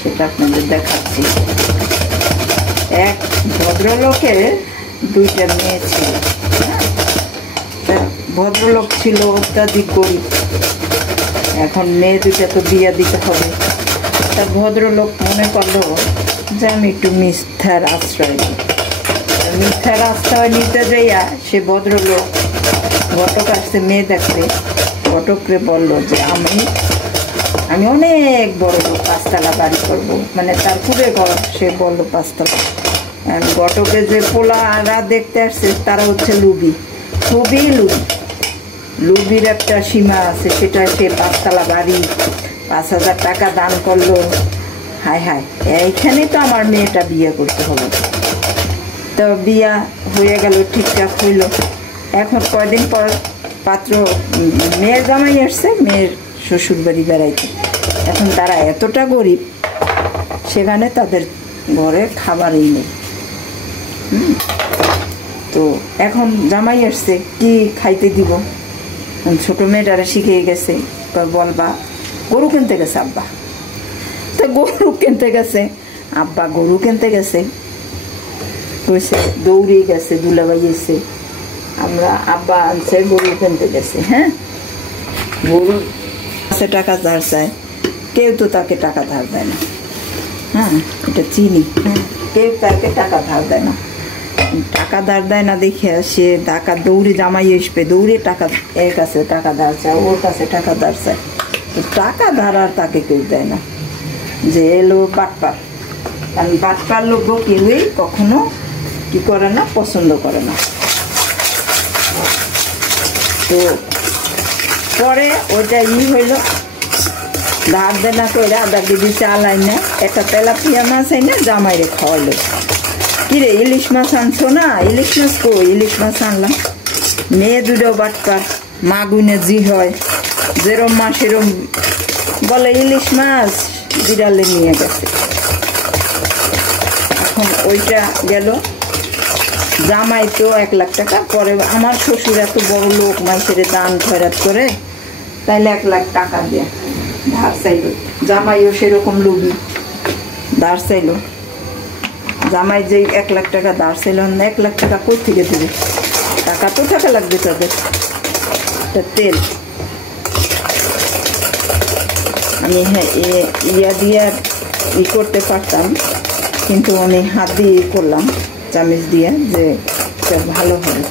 সেটা আপনাদের দেখাচ্ছি। এক ভদ্রলোকের দুইটা মেয়ে ছিল। ভদ্রলোক ছিল অত্যাধিক গরিব, এখন মেয়ে দুইটা তো বিয়ে দিতে হবে। তা ভদ্রলোক মনে করলো যে আমি একটু মিথ্যার আশ্রয় নিই। মিথ্যার আশ্রয় নিতে যাইয়া সে ভদ্রলোক ঘটক আসছে মেয়ে দেখতে, ঘটকরে বলল যে আমি অনেক বড় লোক, 5 তলা বাড়ি করবো, মানে তার পুরে ঘর। সে বললো 5 তলা। ঘটকে যে পোলারা দেখতে আসছে তারা হচ্ছে লুবি, খুবই লুবি। লুবির একটা সীমা আছে, সেটা সে 5 তলা বাড়ি 5,000 টাকা দান করলো। হায় হায়, এইখানে তো আমার মেয়েটা বিয়ে করতে হবে। তো বিয়া হয়ে গেল, ঠিকঠাক হইল। এখন কয়দিন পর পাত্র মেয়ের জামাই আসছে মেয়ের শ্বশুর বাড়ি বেড়াইতে। এখন তারা এতটা গরিব, সেখানে তাদের ঘরে খাবারই নেই। তো এখন জামাই আসছে, কি খাইতে দিব? ছোট মেয়েটারা শিখে গেছে, বলবা গরু কিনতে গেছে আব্বা। তো গরু কিনতে গেছে আব্বা, গরু কিনতে গেছে কইছে, দৌড়ে গেছে, দুলাভাই এসে আমরা আব্বা আনছে গরু কিনতে গেছে। হ্যাঁ, গরু আছে, টাকা ধার চায়, কেউ তো তাকে টাকা ধার দেয় না। হ্যাঁ, এটা চিনি। হ্যাঁ, কেউ তাকে টাকা ধার দেয় না। টাকা ধার দেয় না দেখে সে টাকা দৌড়ে জামাই আসবে, দৌড়ে টাকা, এর কাছে টাকা ধার চায়, ওর কাছে টাকা ধার চায়। টাকা ধার আর তাকে কেউ দেয় না, যে এলো বাটপার। কারণ বাটপার লোক কেউই কখনো কি করে না, পছন্দ করে না। তো পরে ওইটা হইল, ধার দেনা করে 1/2 কেজি চাল আইনা একটা তেলাপিয়া মাছ আইনা জামাইরে খাওয়াইলো। কিরে ইলিশ মাছ আনছো না? ইলিশ মাছ কই? ইলিশ মাছ আনলাম। মেয়ে দুটো বাটপার, মা গুনে জি হয়, যেরম মা সেরম বলে ইলিশ মাছ বিড়ালে নিয়ে গেছে। এখন ওইটা গেল, জামাই তো 1 লাখ টাকা। পরে আমার শ্বশুর এত বড় লোক, মাইসেরে দান খয়রাত করে, তাইলে 1 লাখ টাকা দিয়ে ধার চাইল। জামাইও সেরকম লোভী, ধার চাইল। জামাই যে 1 লাখ টাকা ধার চাইল, 1 লাখ টাকা কোথেকে দেবে? টাকা তো টাকা লাগবে তাদের। তেল আমি ইয়া দিয়ে করতে পারতাম, কিন্তু আমি হাত দিয়ে করলাম, চামচ দিয়ে, যে ভালো হবে।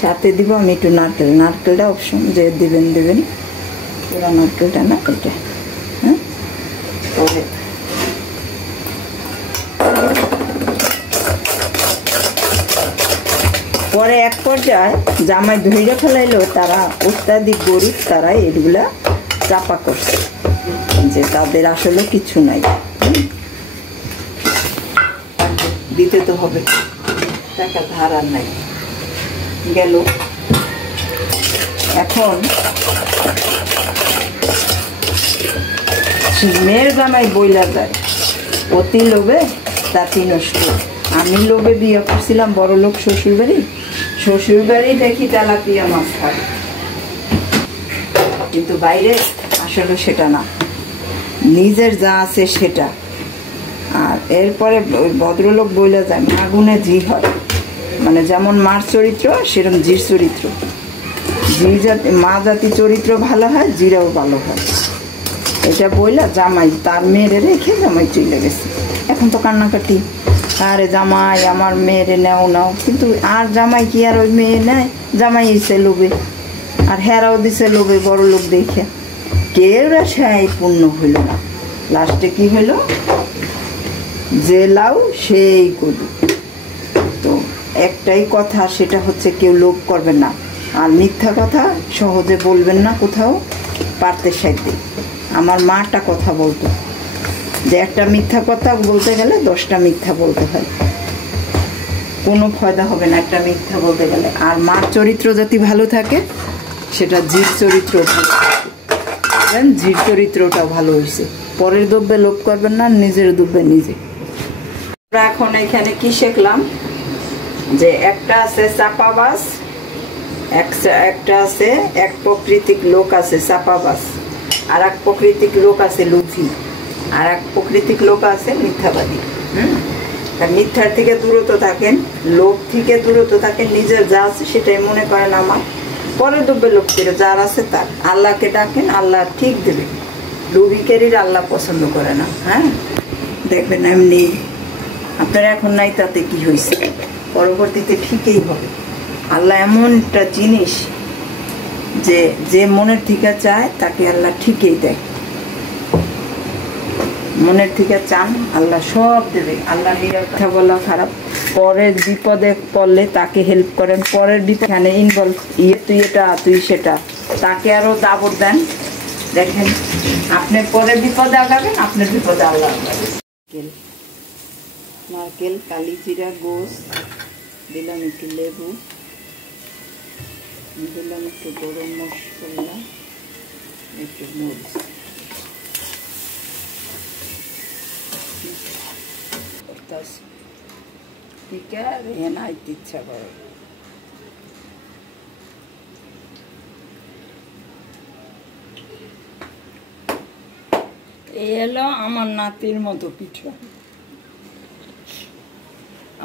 সাথে দিব আমি একটু নারকেল, নারকেলটা অপশন, যে দেবেন দেবেন, পুরো নারকেলটা না এটা। হ্যাঁ, পরে এক পর্যায়ে জামাই ধৈর্য ফেলাইলো, তারা অত্যাধিক গরিব, তারা এগুলা চাপা করছে যে তাদের আসলে কিছু নাই, দিতে তো হবে, টাকা ধার আর নাই। গেল এখন মেয়ের জামাই বইলা যায়, অতি লোভে তাঁতি নষ্ট। আমি লোভে বিয়ে করছিলাম বড় লোক শ্বশুর বাড়ি, শ্বশুর বাড়ি দেখি তেলাপিয়া মাছ খায়, কিন্তু বাইরে আসলে সেটা না, নিজের যা আছে সেটা। আর এরপরে ওই ভদ্রলোক বইলা যায়, আগুনে জি হয়, মানে যেমন মার চরিত্র সেরকম জির চরিত্র। জি জাতি, মা জাতি চরিত্র ভালো হয়, জিরাও ভালো হয়। এটা বইলা জামাই তার মেয়েরে রেখে জামাই চলে গেছে। এখন তো কান্নাকাটি, আরে জামাই আমার মেয়েরে নেও নাও, কিন্তু আর জামাই কি আর ওই মেয়ে নেয়? জামাই এসে লোভে, আর হেরাও দিছে লোভে, বড় লোক দেখে। কেউ সেই পূর্ণ হইল না। লাস্টে কি হইল? যে লাউ সেই কদু। তো একটাই কথা, সেটা হচ্ছে কেউ লোভ করবেন না, আর মিথ্যা কথা সহজে বলবেন না কোথাও, পারতে সাইতে। আমার মাটা কথা বলতো যে একটা মিথ্যা কথা বলতে গেলে 10টা মিথ্যা বলতে হয়, কোনো ফায়দা হবে না একটা মিথ্যা বলতে গেলে। আর মার চরিত্র যদি ভালো থাকে, সেটা জির চরিত্র ভালো থাকে, জির চরিত্রটাও ভালো হয়েছে। পরের দ্রব্যে লোভ করবেন না, নিজের দ্রব্যে নিজে। আমরা এখন এখানে কি শিখলাম? যে একটা আছে চাপাবাজ, একটা আছে এক প্রকৃতিক লোক আছে চাপাবাজ, আর এক প্রকৃতিক লোক আছে লুভি। আর এক প্রকৃতিক লোক আছে মিথ্যাবাদী। মিথ্যার থেকে দূরত থাকেন, লোভ থেকে দূরত থাকেন, নিজের যা আছে সেটাই মনে করেন আমার, পরে দ্রব্যে লোভ করে যার আছে তার। আল্লাহকে ডাকেন, আল্লাহ ঠিক দেবে। লোভিকারীর আল্লাহ পছন্দ করে না। হ্যাঁ, দেখবেন এমনি আপনার এখন নাই তাতে কি হয়েছে, পরবর্তীতে ঠিকই হবে। আল্লাহ এমন একটা জিনিস যে যে মনের থেকে চায় তাকে আল্লাহ ঠিকই দেয়। মনের থেকে চান আল্লাহ সব দেবে। আল্লাহ নিরক্ষা বলা খারাপ, পরের বিপদে পড়লে তাকে হেল্প করেন, পরের বিপদে ইনভলভ, তুই এটা তুই সেটা, তাকে আরো দাবর দেন। দেখেন আপনি পরে বিপদে আগাবেন, আপনার বিপদে আল্লাহ আগাবে। নারকেল, কালি জিরা, গোস দিলাম, একটু লেবু দিলাম, একটু গরম মশলা, একটু মরিচ। ইচ্ছা করে এই এলো আমার নাতির মতো পিঠা,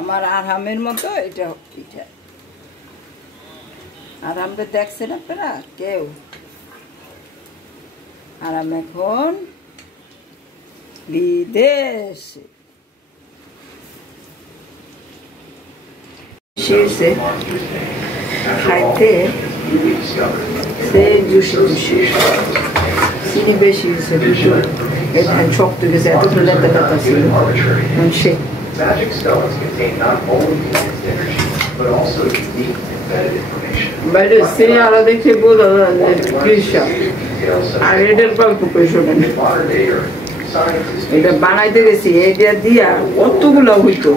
আমার আরামের মতো এটা পিঠা। আরামকে দেখছেন আপনারা কেউ? আরাম এখন বিদেশে খাইতে সে জুসি জুসি চিনি বেশি হয়েছে, শক্ত গেছে, এত লেতা লেতা ছিল সে। বাইরে সিরিয়ালা দেখে বোঝা যায় কৃষক, আর এটার গল্প করে শোনেন। এটা বানাইতে গেছি, এটা দিয়া কতগুলো হইতো,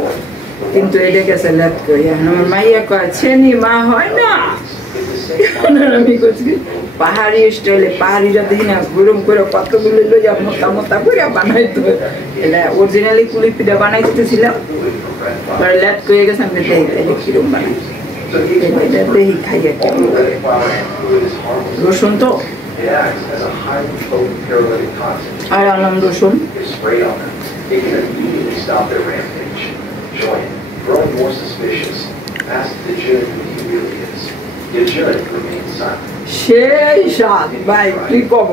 কিন্তু এটা গেছে লেট করে। আমার মাইয়া কয় ছেনি মা হয় না। আমি করছি পাহাড়ি স্টাইলে, পাহাড়িরা দেখি না গরম করে কতগুলো লইয়া মোটা মোটা করে বানাইতো। এটা অরিজিনালি কুলি পিঠা বানাই দিতেছিলাম, লেট করে গেছে। আমি দেখি কিরম বানাই, এটা দেখি খাইয়া কেমন রসুন তো আর আনলাম রসুন। Growing more suspicious, asked the judge who he really is. The judge remained silent. সেই সাত ভাই কি কব,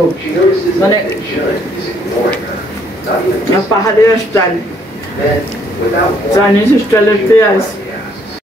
মানে পাহাড়ের স্টাইল, চাইনিজ স্টাইলের পেঁয়াজ